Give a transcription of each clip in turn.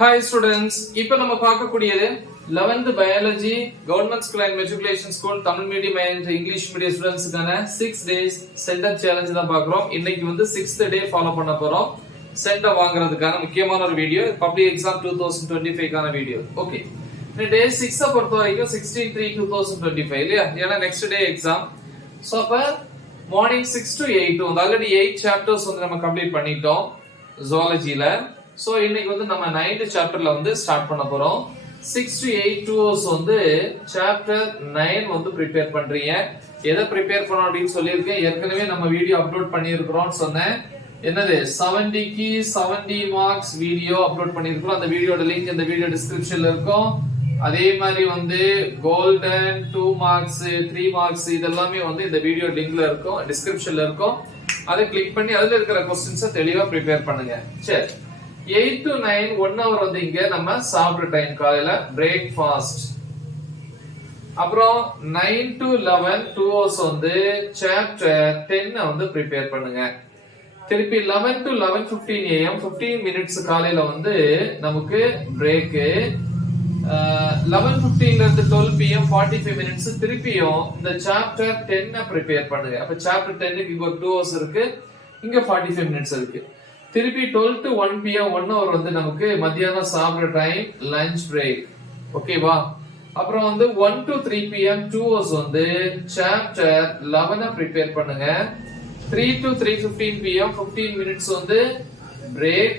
Hi students, இப்போ நம்ம பார்க்கக்கூடியது 11th biology government school and matriculation school Tamil medium and English medium ஸ்டூடண்ட்ஸ்க்கான 6 days centre challenge தான் பார்க்கறோம். இன்னைக்கு வந்து 6th day ஃபாலோ பண்ண போறோம். சென்டர் வாங்குறதுக்கான முக்கியமான ஒரு வீடியோ, பப்ளிக் எக்ஸாம் 2025 கான வீடியோ. ஓகே. இந்த டே 6 பொறுத்த வரைக்கும் 16/3/2025 இல்லையா? ஏன்னா நெக்ஸ்ட் டே எக்ஸாம். சோ அப்ப மார்னிங் 6 to 8 ஆல்ரெடி 8 சாப்டர்ஸ் வந்து நம்ம கம்ப்ளீட் பண்ணிட்டோம் ஜூவாலஜில. சோ இன்னைக்கு வந்து நம்ம 9th சாப்டர்ல வந்து ஸ்டார்ட் பண்ண போறோம். 6 to 8 2 வந்து சாப்டர் 9 வந்து ப்ரிப்பேர் பண்றீங்க. எதை ப்ரிப்பேர் பண்ணனும் அப்படினு சொல்லிருக்கேன். ஏற்கனவே நம்ம வீடியோ அப்லோட் பண்ணியிருக்கோம்னு சொன்னேன். என்னது 70 க்கு 70 மார்க்ஸ் வீடியோ அப்லோட் பண்ணியிருக்கோம். அந்த வீடியோட லிங்க் இந்த வீடியோ டிஸ்கிரிப்ஷன்ல இருக்கும். அதே மாதிரி வந்து கோல்டன் 2 மார்க்ஸ் 3 மார்க்ஸ் இதெல்லாமே வந்து இந்த வீடியோ லிங்க்ல இருக்கும், டிஸ்கிரிப்ஷன்ல இருக்கும். அதை கிளிக் பண்ணி அதுல இருக்கிற क्वेश्चंस தெளிவா ப்ரிப்பேர் பண்ணுங்க. சரி, 8 to 9 1 hour வந்து இங்க நம்ம சாப்பிட்ற டைம், காலையில பிரேக்ஃபாஸ்ட். அப்புறம் 9 to 11 2 hours வந்து சாப்டர் 10 வந்து ப்ரிப்பேர் பண்ணுங்க. திருப்பி 11 to 11:15 am 15 minutes காலையில வந்து நமக்கு பிரேக். 11:15 ல இருந்து 12 pm 45 minutes திருப்பியும் இந்த சாப்டர் 10 ப்ரிப்பேர் பண்ணுங்க. அப்ப சாப்டர் 10 க்கு இங்க ஒரு 2 hours இருக்கு, இங்க 45 minutes இருக்கு. திருப்பி 12 to 1 pm 1 hour வந்து நமக்கு மத்தியானம் சாப்பிடுற டைம், லஞ்ச் பிரேக். ஓகேவா? அப்புறம் வந்து 1 to 3 pm 2 hours வந்து சாப்டர் 11 ப்ரிப்பேர் பண்ணுங்க. 3 to 3:15 pm 15 minutes வந்து பிரேக்.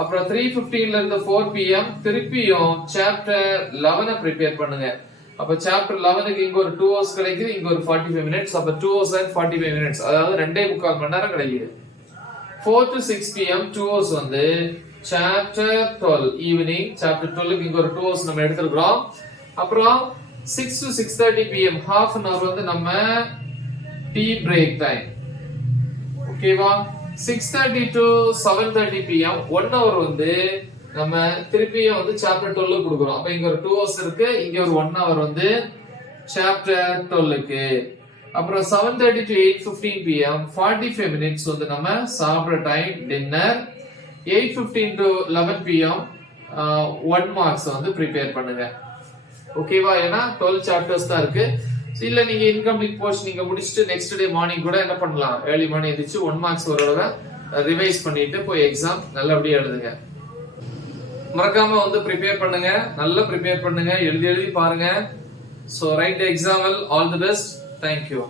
அப்புறம் 3:15 ல இருந்து 4 pm திருப்பியும் சாப்டர் 11 ப்ரிப்பேர் பண்ணுங்க. அப்ப சாப்டர் 11 க்கு இங்க ஒரு 2 hours கிடைக்குது, இங்க ஒரு 45 minutes. அப்ப 2 hours and 45 minutes, அதாவது 2.25 மணி நேரம் கிடைக்குது. 4 to 6 pm 2 hours வந்து சாப்டர் 12 ஈவினிங். சாப்டர் 12 க்கு இங்க ஒரு 2 hours நம்ம எடுத்துக்கிறோம். அப்புறம் 6 to 6:30 pm half an hour வந்து நம்ம டீ பிரேக் டைம். ஓகேவா? 6:30 to 7:30 pm 1 hour வந்து நம்ம திருப்பியும் வந்து சாப்டர் 12 கொடுக்கிறோம். அப்ப இங்க ஒரு 2 hours இருக்கு, இங்க ஒரு 1 hour வந்து சாப்டர் 12 க்கு. அப்புறம் 7:30 to 8:15 pm 45 minutes வந்து நம்ம சாப்பிடுற time, dinner. 8:15 to 11 pm 1 marks வந்து ப்ரிப்பேர் பண்ணுங்க. ஓகேவா? ஏன்னா 12 சாப்டர்ஸ் தான் இருக்கு. இல்ல நீங்க இன்கம்ப்ளீட் போர்ஷன் நீங்க முடிச்சிட்டு நெக்ஸ்ட் டே மார்னிங் கூட என்ன பண்ணலாம், ஏர்லி மார்னிங் எந்திரிச்சு 1 marks ஒரு தடவை ரிவைஸ் பண்ணிட்டு போய் எக்ஸாம் நல்லபடியா எழுதுங்க. மறக்காம வந்து ப்ரிப்பேர் பண்ணுங்க, நல்லா ப்ரிப்பேர் பண்ணுங்க, எழுதி பாருங்க. So write the exam well. All the best. Thank you.